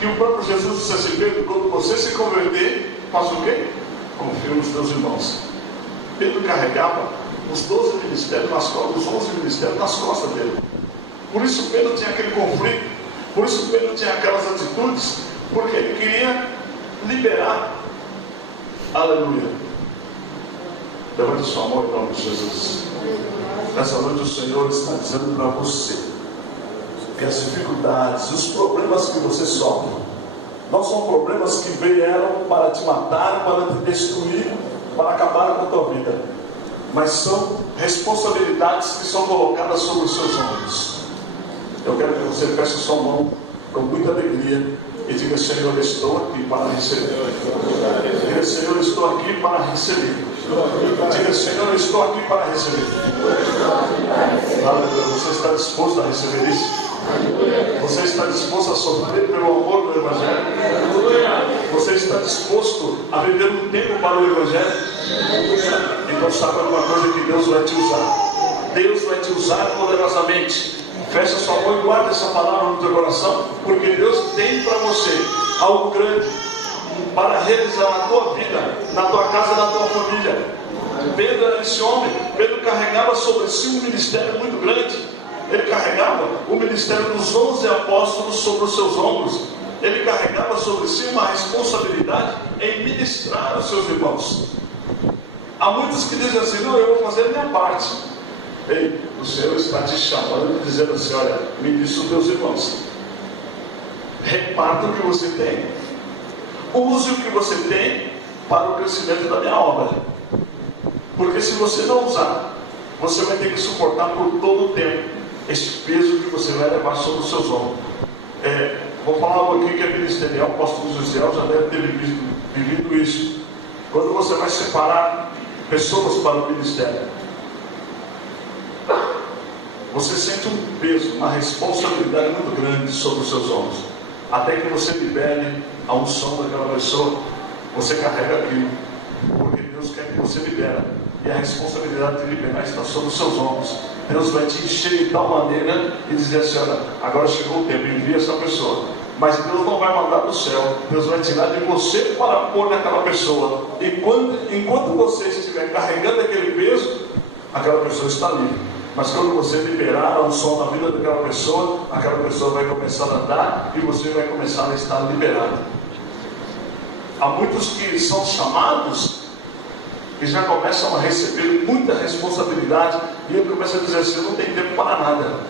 que o próprio Jesus disse assim: Pedro, quando você se converter, faça o quê? Confia nos teus irmãos. Pedro carregava os 12 ministérios nas costas, os 11 ministérios nas costas dele. Por isso Pedro tinha aquele conflito, por isso Pedro tinha aquelas atitudes, porque ele queria liberar. Aleluia. Levante sua mão em nome de Jesus. Nessa noite o Senhor está dizendo para você que as dificuldades, os problemas que você sofre, não são problemas que vieram para te matar, para te destruir, para acabar com a tua vida, mas são responsabilidades que são colocadas sobre os seus ombros. Eu quero que você feche sua mão com muita alegria e diga: Senhor, estou aqui para receber. Diga: Senhor, estou aqui para receber. Diga: Senhor, estou aqui para receber. Aleluia. Você está disposto a receber isso? Você está disposto a sofrer pelo amor do Evangelho? Você está disposto a viver um tempo para o Evangelho? Então saiba uma coisa, que Deus vai te usar. Deus vai te usar poderosamente. Fecha sua mão e guarda essa palavra no teu coração, porque Deus tem para você algo grande para realizar na tua vida, na tua casa, na tua família. Pedro era esse homem. Pedro carregava sobre si um ministério muito grande. Ele carregava o ministério dos 11 apóstolos sobre os seus ombros. Ele carregava sobre si uma responsabilidade em ministrar aos seus irmãos. Há muitos que dizem assim: não, eu vou fazer a minha parte. Ei, o Senhor está te chamando, dizendo assim: olha, ministra os teus irmãos. Reparta o que você tem. Use o que você tem para o crescimento da minha obra. Porque se você não usar, você vai ter que suportar por todo o tempo este peso que você vai levar sobre os seus ombros. Vou falar algo aqui que é ministerial. O apóstolo José já deve ter vivido isso. Quando você vai separar pessoas para o ministério, você sente um peso, uma responsabilidade muito grande sobre os seus ombros. Até que você libere a unção daquela pessoa, você carrega aquilo, porque Deus quer que você libere, e a responsabilidade de liberar está sobre os seus ombros. Deus vai te encher de tal maneira e dizer assim: olha, agora chegou o tempo, envia essa pessoa. Mas Deus não vai mandar do céu, Deus vai tirar de você para pôr naquela pessoa. E enquanto você estiver carregando aquele peso, aquela pessoa está livre. Mas quando você liberar a unção na vida daquela pessoa, aquela pessoa vai começar a andar e você vai começar a estar liberado. Há muitos que são chamados e já começam a receber muita responsabilidade, e ele começa a dizer assim: eu não tenho tempo para nada.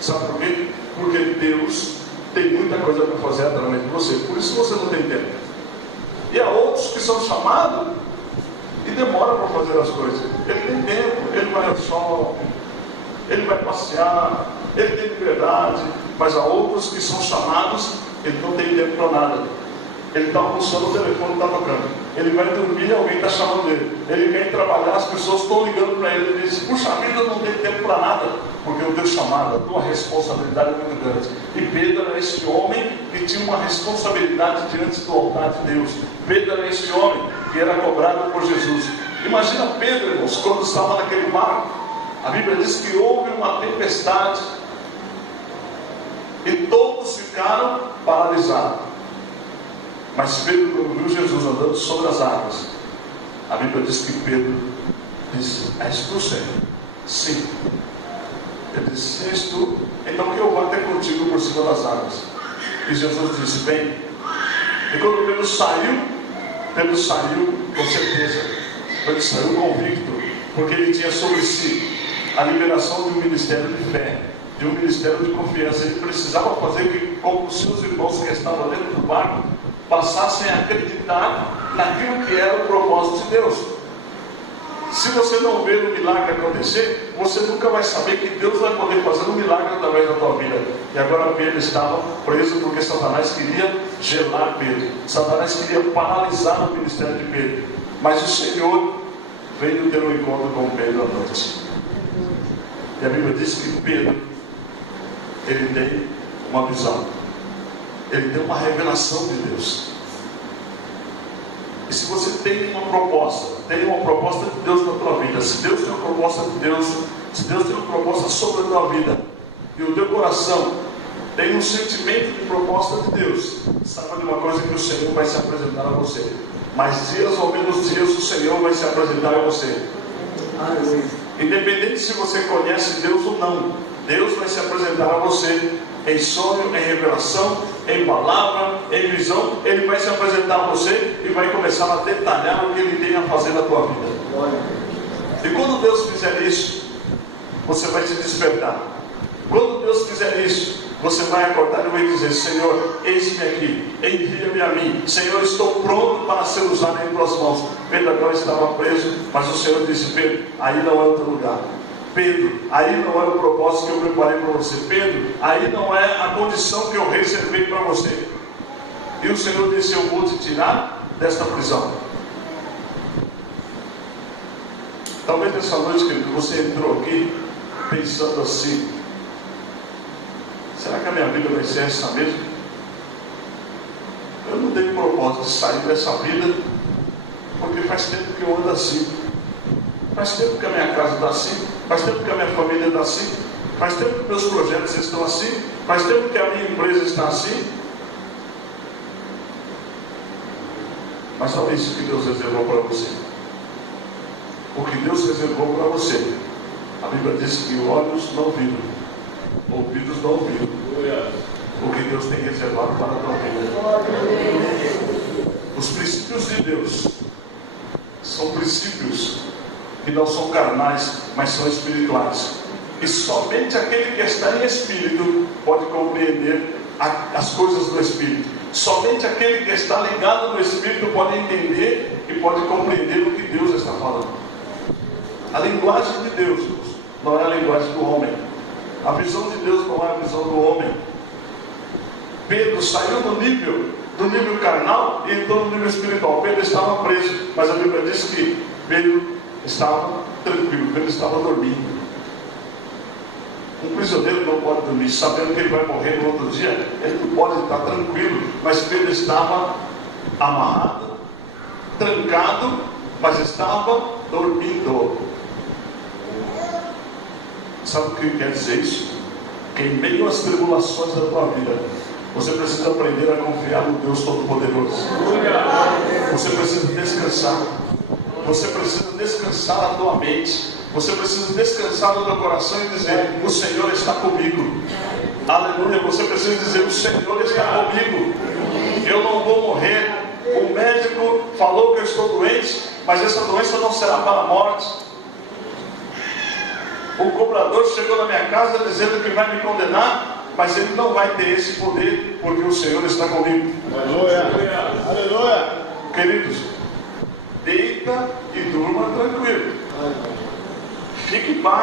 Sabe por quê? Porque Deus tem muita coisa para fazer através de você, por isso você não tem tempo. E há outros que são chamados e demoram para fazer as coisas. Ele tem tempo, ele vai ao shopping, ele vai passear, ele tem liberdade. Mas há outros que são chamados, ele não tem tempo para nada. Ele está almoçando, o telefone está tocando. Ele vai dormir, alguém está chamando ele. Ele quer ir trabalhar, as pessoas estão ligando para ele. Ele diz: puxa vida, eu não tenho tempo para nada. Porque o teu chamado, a tua responsabilidade é muito grande. E Pedro era esse homem que tinha uma responsabilidade diante do altar de Deus. Pedro era esse homem que era cobrado por Jesus. Imagina Pedro, irmãos, quando estava naquele barco. A Bíblia diz que houve uma tempestade e todos ficaram paralisados. Mas Pedro, quando viu Jesus andando sobre as águas, a Bíblia diz que Pedro disse: és tu, Senhor? Sim. Ele disse: se és tu, então que eu vou até contigo por cima das águas. E Jesus disse: vem. E quando Pedro saiu com certeza. Ele saiu convicto, porque ele tinha sobre si a liberação de um ministério de fé, de um ministério de confiança. Ele precisava fazer com que os seus irmãos que estavam dentro do barco passassem a acreditar naquilo que era o propósito de Deus. Se você não ver o milagre acontecer, você nunca vai saber que Deus vai poder fazer um milagre através da tua vida. E agora Pedro estava preso porque Satanás queria gelar Pedro. Satanás queria paralisar o ministério de Pedro. Mas o Senhor veio ter um encontro com Pedro à noite. E a Bíblia diz que Pedro, ele tem uma visão. Ele tem uma revelação de Deus. E se você tem uma proposta de Deus na tua vida, se Deus tem uma proposta de Deus, se Deus tem uma proposta sobre a tua vida, e o teu coração tem um sentimento de proposta de Deus, saiba de uma coisa, que o Senhor vai se apresentar a você. Mais dias ou menos dias, o Senhor vai se apresentar a você. Independente se você conhece Deus ou não, Deus vai se apresentar a você em sonho, em revelação, em palavra, em visão. Ele vai se apresentar a você e vai começar a detalhar o que Ele tem a fazer na tua vida. E quando Deus fizer isso, você vai se despertar. Quando Deus fizer isso, você vai acordar e vai dizer: Senhor, eis-me aqui, envia-me a mim. Senhor, estou pronto para ser usado em tuas mãos. Pedro agora estava preso, mas o Senhor disse: Pedro, aí não é o teu lugar. Pedro, aí não é o propósito que eu preparei para você. Pedro, aí não é a condição que eu reservei para você. E o Senhor disse: eu vou te tirar desta prisão. Talvez nessa noite, querido, você entrou aqui pensando assim: será que a minha vida vai ser essa mesmo? Eu não tenho propósito de sair dessa vida, porque faz tempo que eu ando assim. Faz tempo que a minha casa está assim. Faz tempo que a minha família está assim. Faz tempo que meus projetos estão assim. Faz tempo que a minha empresa está assim. Mas olha isso que Deus reservou para você. O que Deus reservou para você, a Bíblia diz que olhos não viram, ouvidos não ouviram o que Deus tem reservado para a tua vida. Os princípios de Deus são princípios que não são carnais, mas são espirituais. E somente aquele que está em espírito pode compreender as coisas do espírito. Somente aquele que está ligado no espírito pode entender e pode compreender o que Deus está falando. A linguagem de Deus não é a linguagem do homem. A visão de Deus não é a visão do homem. Pedro saiu do nível carnal e entrou no nível espiritual. Pedro estava preso, mas a Bíblia diz que Pedro estava tranquilo, Pedro estava dormindo. Um prisioneiro não pode dormir, sabendo que ele vai morrer no outro dia. Ele não pode estar tranquilo, mas Pedro estava amarrado, trancado, mas estava dormindo. Sabe o que quer dizer isso? Que em meio às tribulações da tua vida, você precisa aprender a confiar no Deus Todo-Poderoso. Você precisa descansar. Você precisa descansar a tua mente. Você precisa descansar no teu coração e dizer: o Senhor está comigo. Aleluia. Você precisa dizer: o Senhor está comigo. Eu não vou morrer. O médico falou que eu estou doente, mas essa doença não será para a morte. O cobrador chegou na minha casa dizendo que vai me condenar, mas ele não vai ter esse poder, porque o Senhor está comigo. Aleluia. Aleluia. Queridos, deita e durma tranquilo. Fique em paz.